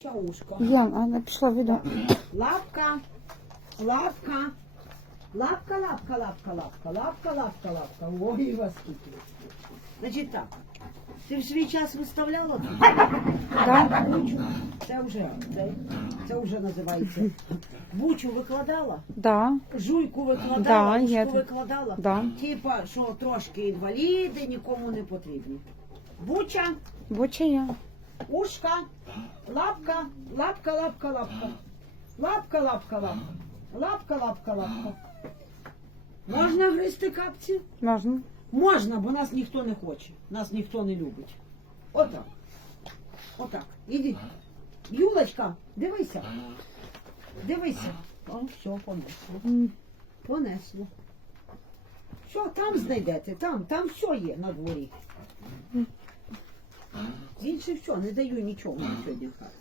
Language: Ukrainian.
Ще ушко. Ян, а пішла відео. Лапка, лапка, лапка, лапка, лапка, лапка, лапка, лапка, лапка. Ой, вас тут. Значить так. Ти в свій час виставляла тут? Да? Бучу. Це вже, це, це вже називається. Бучу викладала, Да, жуйку викладала, Да, є. викладала. да. Типа, що трошки інваліди, нікому не потрібні. Буча, Буча я. Ушка, лапка, лапка, лапка, лапка. Лапка, лапка, лапка. Лапка, лапка, лапка. Можна гризти капці? Можна. Можна, бо нас ніхто не хоче. Нас ніхто не любить. Отак. Отак. Іди. Юлочка, дивися. Дивися. О, все, понесло. Понесло. Що там знайдете? Там, там все є на дворі. Більше все, не даю нічого сьогодні.